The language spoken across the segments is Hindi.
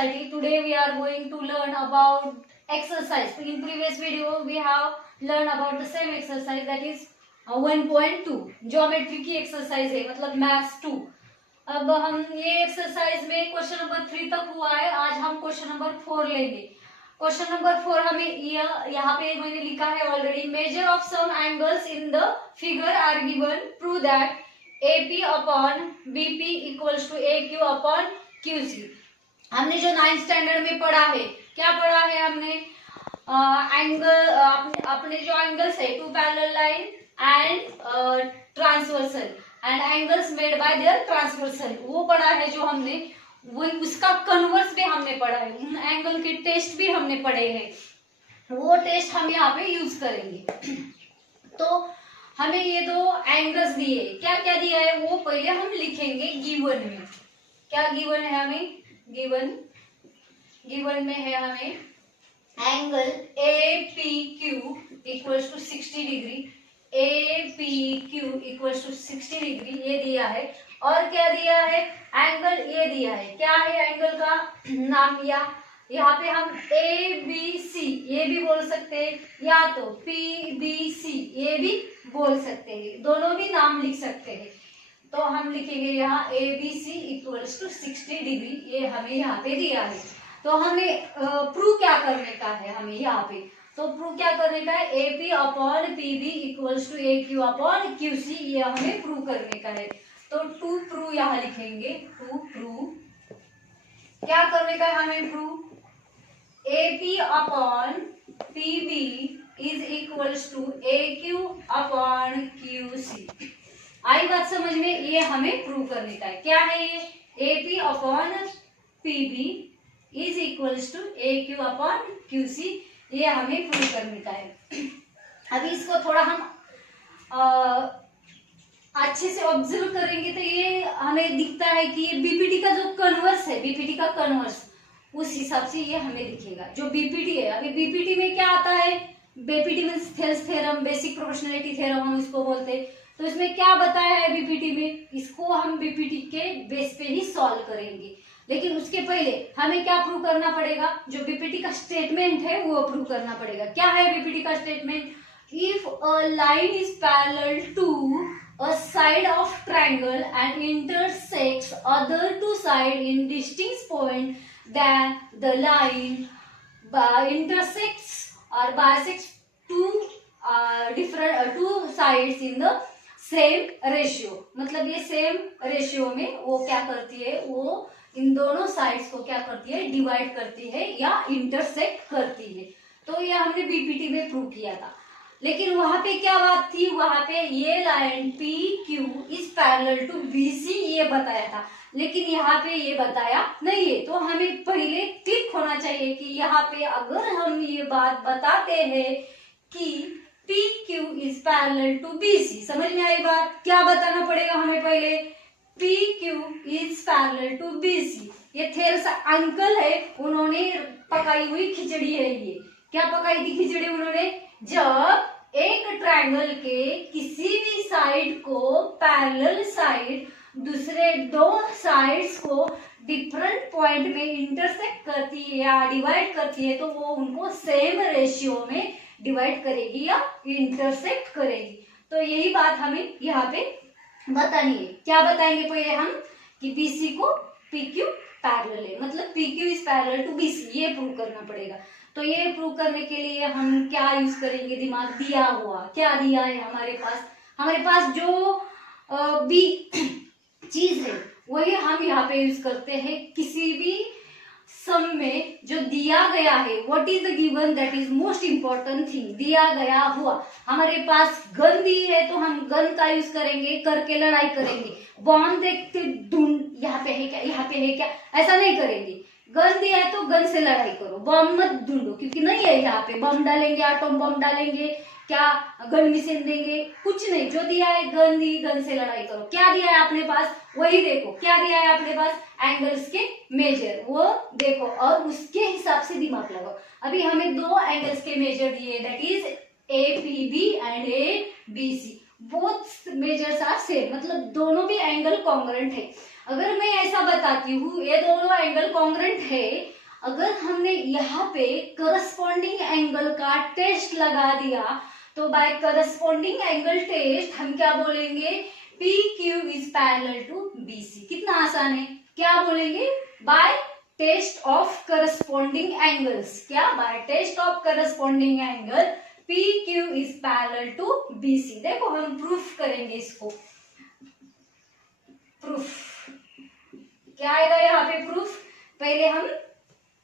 society. Today we are going to learn about exercise. In previous video we have learned about the same exercise, that is 1.2 geometry की एक्सरसाइज है, मतलब मैथ्स 2। अब हम ये एक्सरसाइज में क्वेश्चन नंबर 3 तक हुआ है। आज हम क्वेश्चन नंबर 4 लेंगे। क्वेश्चन नंबर 4 हमें यहाँ पे मैंने लिखा है already, measure of some angles in the figure are given, prove that AP upon BP equals to AQ upon QC। हमने जो 9th स्टैंडर्ड में पढ़ा है, क्या पढ़ा है हमने? एंगल, अपने जो एंगल्स है, two parallel line and transversal and angles made by their transversal, वो पढ़ा है जो हमने। वो उसका कन्वर्स भी हमने पढ़ा है, उन एंगल के टेस्ट भी हमने पढ़े हैं। वो टेस्ट हम यहाँ पे यूज करेंगे। तो हमें ये दो एंगल्स दिए, क्या क्या दिया है वो पहले हम लिखेंगे गिवन में। क्या गिवन है हमें? गिवन में है हमें angle APQ equals to 60 degree, APQ equals to 60 degree, ये दिया है। और क्या दिया है? एंगल ये दिया है। क्या है एंगल का नाम? यहाँ पे हम ABC ये भी बोल सकते हैं, या तो PBC ये भी बोल सकते हैं, दोनों भी नाम लिख सकते हैं। तो हम लिखेंगे यहाँ ABC इक्वल्स टू 60 डिग्री, ये हमें यहाँ पे दिया है। तो हमें प्रूव क्या करने का है हमें यहाँ पे? तो प्रूव क्या करने का है? AP upon PB equals to AQ upon QC, ये हमें प्रूव करने का है। तो टू प्रूव यहाँ लिखेंगे, टू प्रूव क्या करने का है हमें? Prove AP upon PB is equals to AQ upon QC। आई बात समझ में? ये हमें प्रूव करने का है। क्या है ये? AP upon PB is equals to AQ upon QC, ये हमें प्रूव करने का है। अभी इसको थोड़ा हम अच्छे से ऑब्जर्व करेंगे तो ये हमें दिखता है कि ये BPT का जो कन्वर्स है, BPT का कन्वर्स, उस हिसाब से ये हमें दिखेगा। जो BPT है, अभी BPT में क्या आता है? BPT में Thales theorem, basic proportionality theorem हम इसको बोलते हैं। तो इसमें क्या बताया है BPT में? इसको हम BPT के बेस पे ही सॉल्व करेंगे। लेकिन उसके पहले हमें क्या प्रूव करना पड़ेगा? जो BPT का स्टेटमेंट है वो प्रूव करना पड़ेगा। क्या है BPT का statement? If a line is parallel to a side of triangle and intersects other two sides in distinct point, then the line intersects or bisects two sides in the same ratio। मतलब ये सेम रेशियो में वो क्या करती है? वो इन दोनों साइड्स को क्या करती है? डिवाइड करती है या इंटरसेक्ट करती है। तो ये हमने BPT में प्रूव किया था। लेकिन वहां पे क्या बात थी? वहां पे ये line PQ is parallel to BC ये बताया था, लेकिन यहाँ पे ये बताया नहीं है। तो हमें पहले क्लिक होना चाहिए कि यहाँ पे अगर हम ये बात बताते हैं कि PQ is parallel to BC, समझ में आई बात? क्या बताना पड़ेगा हमें पहले? PQ is parallel to BC। ये थेल्स अंकल है, उन्होंने पकाई हुई खिचड़ी है। ये क्या पकाई थी खिचड़ी उन्होंने? जब एक ट्रायंगल के किसी भी साइड को पैरेलल साइड दूसरे दो साइड्स को डिफरेंट पॉइंट में इंटरसेक्ट करती है या डिवाइड करती है, तो वो उनको सेम रेशियो में डिवाइड करेगी या इंटरसेक्ट करेगी। तो यही बात हमें यहाँ पे बतानी है। क्या बताएंगे पहले हम? कि BC को PQ पैरेलल है, मतलब PQ is parallel to BC, ये प्रूव करना पड़ेगा। तो ये प्रूव करने के लिए हम क्या यूज करेंगे? दिमाग दिया हुआ। क्या दिया है हमारे पास? हमारे पास जो भी चीज है वही हम यहाँ पे यूज करते हैं। किसी भी सम में जो दिया गया है, what is the given, that is most important thing. दिया गया हुआ, हमारे पास गन दी है तो हम गन का यूज करेंगे, करके लड़ाई करेंगे। बॉम्ब देखते ढूंढ, यहाँ पे है क्या, यहाँ पे है क्या, ऐसा नहीं करेंगे। गन दिया है तो गन से लड़ाई करो, बम मत ढूंढो, क्योंकि नहीं है यहाँ पे। बम डालेंगे, एटॉम बम डालेंगे, क्या गन मिशन देंगे? कुछ नहीं। जो दिया है गन दी, गन से लड़ाई करो। क्या दिया है अपने पास वही देखो। क्या दिया है अपने पास? एंगल्स के मेजर, वो देखो और उसके हिसाब से दिमाग लगाओ। अभी हमें दो एंगल्स के मेजर दिए, that is APB and ABC। Both measures are same, मतलब दोनों भी एंगल कॉन्ग्रुएंट है। अगर मैं ऐसा बताती हूँ ये दोनों एंगल कॉन्ग्रुएंट है, अगर हमने यहाँ पे करस्पॉन्डिंग एंगल का टेस्ट लगा दिया तो बाय करस्पॉन्डिंग एंगल टेस्ट हम क्या बोलेंगे, P Q is parallel to BC. कितना आसान है, क्या बोलेंगे, by test of corresponding angles. क्या, by test of corresponding angle P Q is parallel to BC. देखो हम प्रूफ करेंगे इसको, प्रूफ क्या आएगा यहाँ पे प्रूफ। पहले हम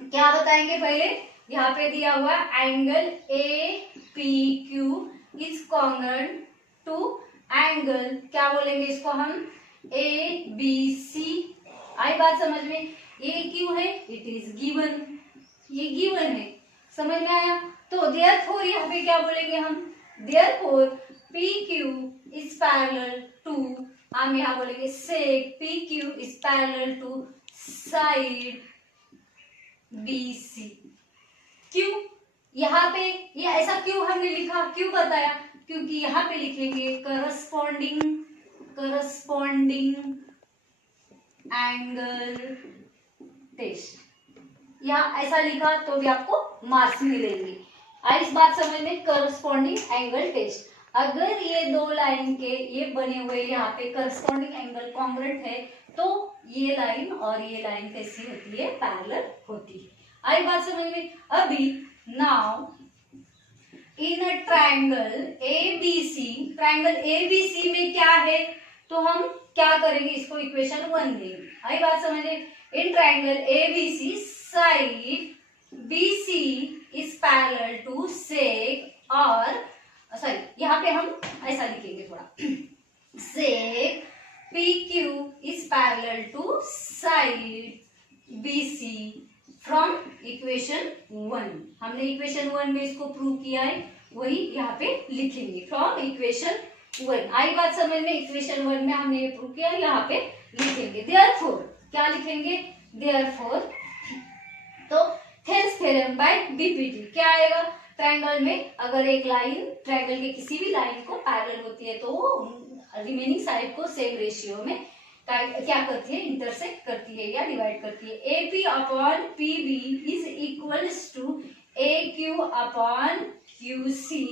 क्या बताएंगे, पहले यहाँ पे दिया हुआ angle A P Q is congruent to angle, क्या बोलेंगे इसको हम, ए बी सी। आई बात समझ में, ये क्यू है, इट इज गिवन, ये गिवन है, समझ में आया। तो देयरफॉर यहाँ पे क्या बोलेंगे हम, therefore P Q is parallel to, हम यहाँ बोलेंगे seg P Q is parallel to side B C. क्यों यहाँ पे ये ऐसा क्यों हमने लिखा, क्यों बताया, क्योंकि यहाँ पे लिखेंगे करस्पॉन्डिंग एंगल टेस्ट, यहाँ ऐसा लिखा तो भी आपको मार्क्स मिलेंगे। आई इस बात समझ में, करस्पॉन्डिंग एंगल टेस्ट। अगर ये दो लाइन के ये बने हुए यहाँ पे करस्पॉन्डिंग एंगल कॉन्ग्रुएंट है तो ये लाइन और ये लाइन कैसी होती है, पैरेलल होती है। आई बात समझ में। अभी now in a triangle ABC, triangle ABC में क्या है, तो हम क्या करेंगे, इसको इक्वेशन 1 देंगे। आई बात समझ में। In triangle ABC side BC is parallel to seg, और सॉरी यहाँ पे हम ऐसा लिखेंगे थोड़ा, seg P Q is parallel to side BC from equation 1। हमने इक्वेशन 1 में इसको प्रूव किया है, वही यहाँ पे लिखेंगे फ्रॉम इक्वेशन 1। आई बात समझ में, इक्वेशन 1 में हमने ये प्रूव किया, यहाँ पे लिखेंगे देयरफॉर, क्या लिखेंगे, देयरफॉर। तो थेल्स थ्योरम बाय बीपीटी क्या आएगा, ट्रायंगल में अगर एक लाइन ट्रायंगल के किसी भी लाइन को पैरेलल होती है तो रिमेनिंग साइड को सेम रेशियो में क्या करती है, इंटरसेक्ट करती है या डिवाइड करती है। A P upon P B is equals to A Q upon Q C,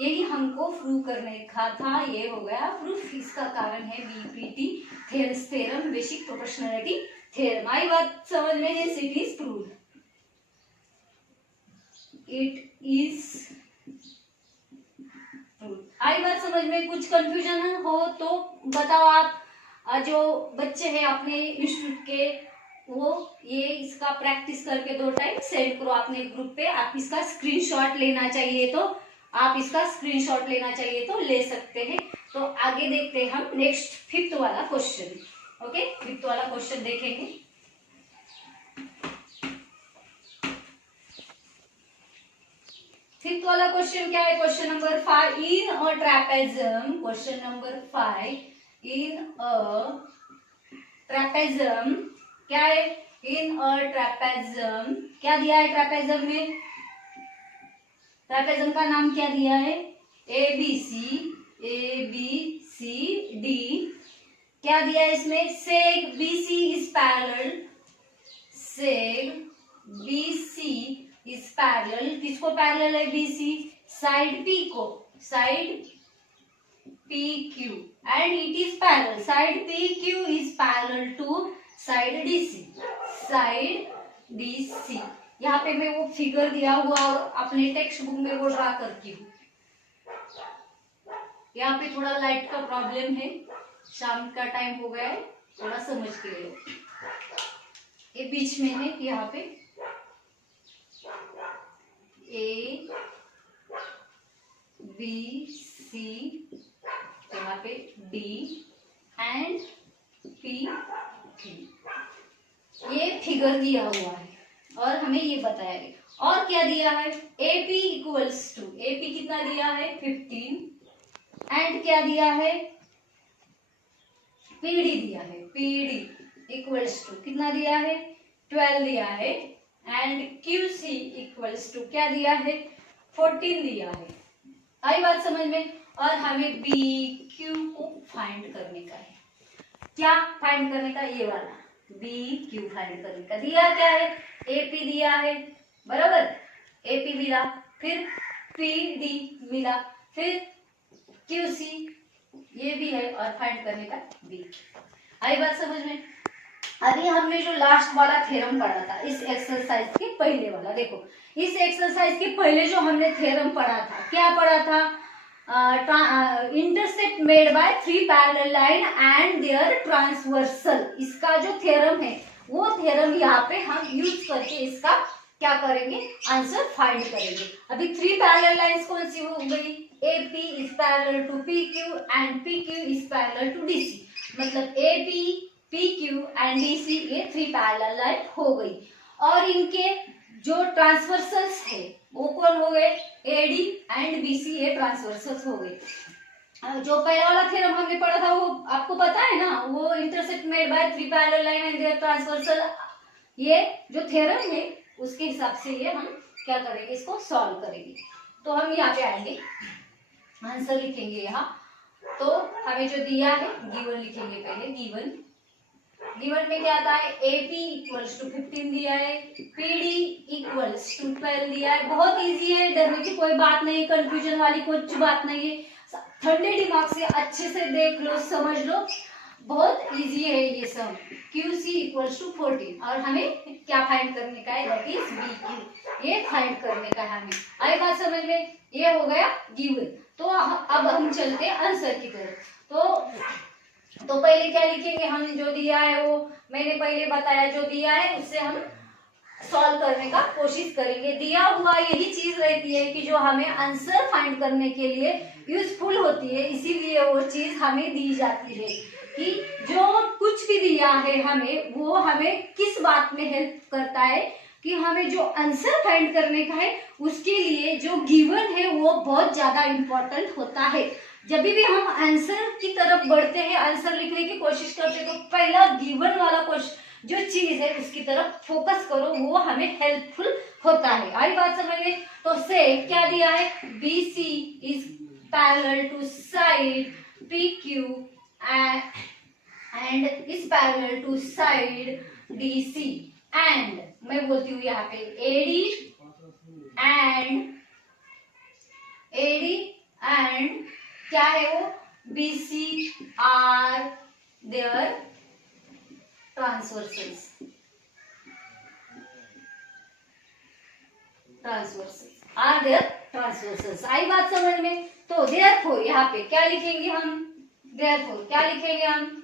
यही हमको प्रूव करने का था, ये हो गया प्रूफ। इसका कारण है BPT Thales theorem, basic proportionality theorem. आई बात समझ में, it is proved, it is proved. आई बात समझ में, कुछ कंफ्यूजन हो तो बताओ आप। जो बच्चे हैं अपने इंस्टीट्यूट के, वो ये इसका प्रैक्टिस करके 2 टाइम सेंड करो अपने ग्रुप पे। आप इसका स्क्रीनशॉट लेना चाहिए तो आप इसका स्क्रीनशॉट लेना चाहिए तो ले सकते हैं। तो आगे देखते हैं हम नेक्स्ट 5th वाला क्वेश्चन। ओके, 5th वाला क्वेश्चन देखेंगे। फिफ्थ वाला क्वेश्चन क्या है, क्वेश्चन नंबर 5 इन अ ट्रेपेजम, क्वेश्चन नंबर 5 इन अ ट्रेपेजम, क्या है, इन अ ट्रेपेजम, क्या दिया है ट्रेपेजम में, ट्रेपेजम का नाम क्या दिया है, ए बी सी डी, क्या दिया है इसमें, seg B C is parallel, seg B C is parallel, किसको पैरेलल है बीसी, साइड पी को, side P Q, and it is parallel, side P Q is parallel to side DC, side DC. यहाँ पे मैं वो फिगर दिया हुआ और अपने टेक्स्ट बुक में वो ड्रा करती हूँ। यहाँ पे थोड़ा लाइट का प्रॉब्लम है, शाम का टाइम हो गया है, थोड़ा समझ के लो। ये बीच में है, यहाँ पे ए बी सी, यहाँ पे डी एंड पी क्यू, ये फिगर दिया हुआ है और हमें ये बताया है। और क्या दिया है, A P equals to, A P कितना दिया है 15, एंड क्या दिया है, पीडी दिया है, पीडी इक्वल्स टू कितना दिया है 12 दिया है, and Q C equals to क्या दिया है 14 दिया है। आई बात समझ में। और हमें बी क्यू को फाइंड करने का है। क्या फाइंड करने का, ये वाला बी क्यू फाइंड करने का। दिया क्या है, एपी दिया है, बराबर, एपी मिला, फिर पीडी मिला, फिर क्यूसी ये भी है, और फाइंड करने का बी। आई बात समझ में। अभी हमने जो लास्ट वाला थ्योरम पढ़ा था इस एक्सरसाइज के पहले वाला, देखो इस एक्सरसाइज के पहले जो हमने थ्योरम पढ़ा था, क्या पढ़ा था, intersect made by 3 parallel line and their transversal. इसका जो थ्योरम है वो थ्योरम यहाँ पे हम यूज करके इसका क्या करेंगे, आंसर फाइंड करेंगे। अभी 3 पैरेलल लाइंस कौन सी हो गई, AP is parallel to PQ and PQ is parallel to DC, मतलब AP PQ एंड DC ये 3 पैरेलल लाइन हो गई। और इनके जो ट्रांसवर्सल्स है वो कौन हो गए, AD एंड BC ये ट्रांसवर्सल्स हो गए। जो पहला वाला थ्योरम हमने पढ़ा था वो आपको पता है ना, वो intersect made by 3 parallel line and their transversal, ये जो थ्योरम है उसके हिसाब से ये हम क्या करेंगे, इसको सॉल्व करेंगे। तो हम यहाँ पे आएंगे, आंसर लिखेंगे यहाँ। तो हमें जो दिया है गिवन लिखेंगे पहले, गिवन में क्या आता है, AP इक्वल्स टू 15 दिया है, PD इक्वल्स टू 12 दिया है। बहुत इजी है, डरने की कोई बात नहीं, कंफ्यूजन वाली कुछ बात नहीं है, ठंडे दिमाग से अच्छे से देख लो, समझ लो, बहुत इजी है ये सब। QC इक्वल्स टू 14 और हमें क्या फाइंड करने का है, दैट इज BQ, ये फाइंड करने का है हमें। आई बात समझ में, ये हो गया गिवन। तो अब हम चलते हैं आंसर की तरफ। तो पहले क्या लिखेंगे हम, जो दिया है वो मैंने पहले बताया, जो दिया है उससे हम सॉल्व करने का कोशिश करेंगे। दिया हुआ यही चीज रहती है कि जो हमें आंसर फाइंड करने के लिए यूजफुल होती है, इसीलिए वो चीज हमें दी जाती है कि जो कुछ भी दिया है हमें, वो हमें किस बात में हेल्प करता है कि हमें जो आंसर फाइंड करने का है उसके लिए जो गिवन है वो बहुत ज्यादा इम्पोर्टेंट होता है। जब भी हम आंसर की तरफ बढ़ते हैं, आंसर लिखने की कोशिश करते हैं, तो पहला गिवन वाला क्वेश्चन जो चीज है उसकी तरफ फोकस करो, वो हमें हेल्पफुल होता है। आई बात समझ में। तो से क्या दिया है, BC is parallel to side PQ and is parallel to side DC and मैं बोलती हूँ यहाँ पे AD क्या है वो, BC are their transversals are their transversals. आई बात समझ में। तो देयरफॉर यहाँ पे क्या लिखेंगे हम, देयरफॉर क्या लिखेंगे हम,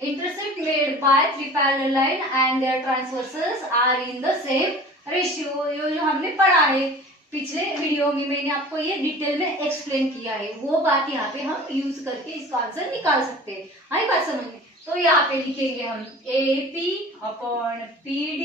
intercept made by 3 parallel line and their transversals are in the same ratio। जो हमने पढ़ा है पिछले वीडियो में, मैंने आपको ये डिटेल में एक्सप्लेन किया है, वो बात यहाँ पे हम यूज करके इसका आंसर निकाल सकते हैं। आई बात समझ में। तो यहाँ पे लिखेंगे हम AP upon PD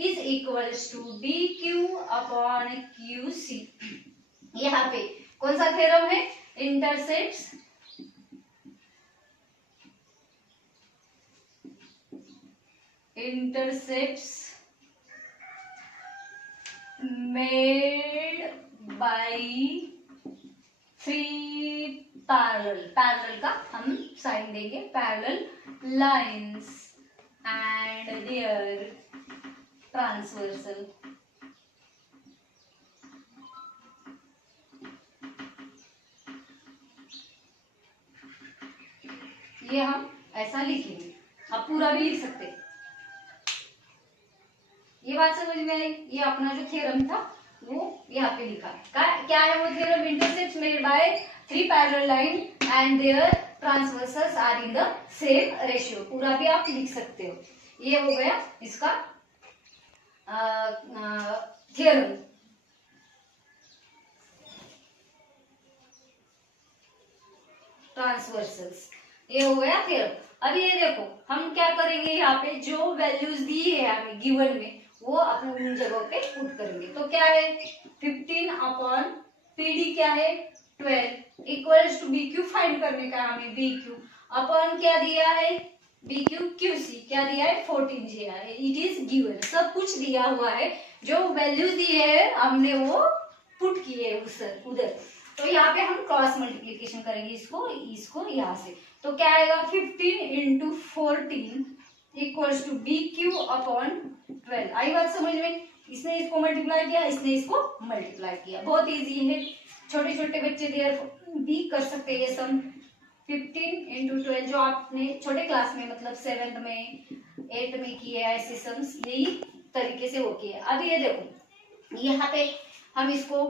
is equals to BQ upon QC। यहाँ पे कौन सा थ्योरम है, इंटरसेप्ट्स made by 3 पैरेलल का हम साइन देंगे, parallel lines and their transversal. ये हम ऐसा लिखेंगे, आप पूरा भी लिख सकते हैं। ये बात समझ में आई। ये अपना जो थ्योरम था वो यहाँ पे लिखा है। क्या है वो theorem, intercepts made by 3 parallel line and their transversals are in the same ratio. पूरा भी आप लिख सकते हो। ये हो गया इसका थ्योरम। ट्रांसवर्सल्स ये हो गया थ्योरम। अब ये देखो हम क्या करेंगे, यहाँ पे जो वैल्यूज दी है हमें गिवन में वो अपने उन जगह पे पुट करेंगे। तो क्या है 15 अपॉन PD क्या है 12 इक्वल्स टू BQ फाइंड करने का हमें, BQ अपॉन क्या दिया है BQ QC क्या दिया है 14 दिया है। इट इज गिवन, सब कुछ दिया हुआ है, जो वैल्यूज दिए है हमने वो पुट किए उधर। तो यहाँ पे हम क्रॉस मल्टीप्लीकेशन करेंगे इसको यहाँ से। तो क्या आएगा 15 into 14 equals to B Q upon 12। आई बात समझ में? इसने इसको मल्टीप्लाई किया, इसने इसको मल्टीप्लाई किया। बहुत इजी है, छोटे छोटे बच्चे देयर भी कर सकते हैं ये सम। 15 इंटू 12 जो आपने छोटे क्लास में मतलब 7th में 8th में किए ऐसे सम्स, यही तरीके से वो किए। अब ये देखो यहाँ पे हम इसको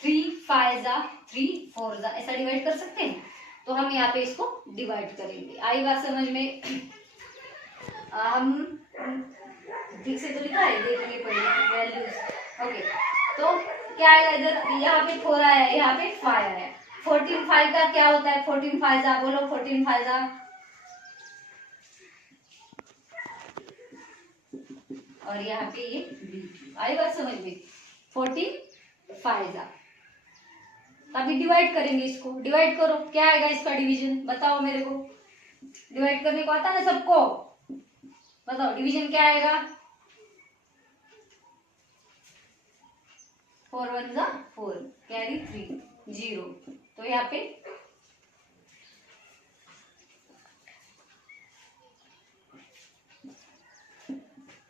3 5 जा 3 4 जा ऐसा डिवाइड कर सकते हैं। तो हम यहाँ पे इसको डिवाइड करेंगे। आई बात समझ में? हम ठीक से तो लिखा है, देखेंगे पहले वैल्यूज। ओके, तो क्या आएगा इधर? यहाँ पे 4 आया है, यहाँ पे 5 आया है। 14 5 का क्या होता है? 14 5 जा बोलो, 14 5 जा। और यहाँ पे ये B2। आई बात समझ में? 14 5 जा। अभी डिवाइड करेंगे इसको। डिवाइड करो, क्या आएगा इसका डिवीजन? बताओ मेरे को। डिवाइड करने को आता है ना सबको? बताओ डिवीजन क्या आएगा? 4 1 जा 4, कैरी 3 0। तो यहाँ पे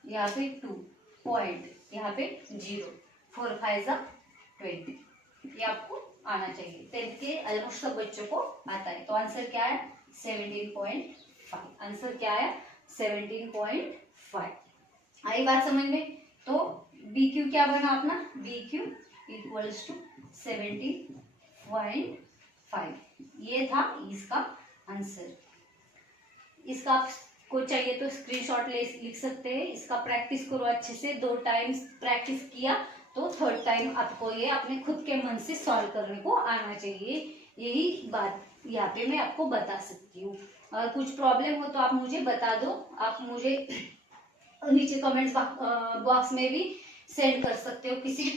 यहाँ पे 2 पॉइंट, यहाँ पे 0। 4 5 जा 20। ये आपको आना चाहिए। 10th के ऑलमोस्ट सब बच्चों को आता है। तो आंसर क्या है? 17.5। आंसर क्या है? 17.5। आई बात समझ में? तो बी क्यू क्या बना अपना? B Q equals to 17.5। ये था इसका आंसर। इसका आपको चाहिए तो स्क्रीनशॉट लिख सकते हैं। इसका प्रैक्टिस करो अच्छे से। 2 टाइम्स प्रैक्टिस किया तो 3rd टाइम आपको ये अपने खुद के मन से सॉल्व करने को आना चाहिए। यही बात यहाँ पे मैं आपको बता सकती हूँ। अगर कुछ प्रॉब्लम हो तो आप मुझे बता दो। आप मुझे नीचे कमेंट्स बॉक्स में भी सेंड कर सकते हो किसी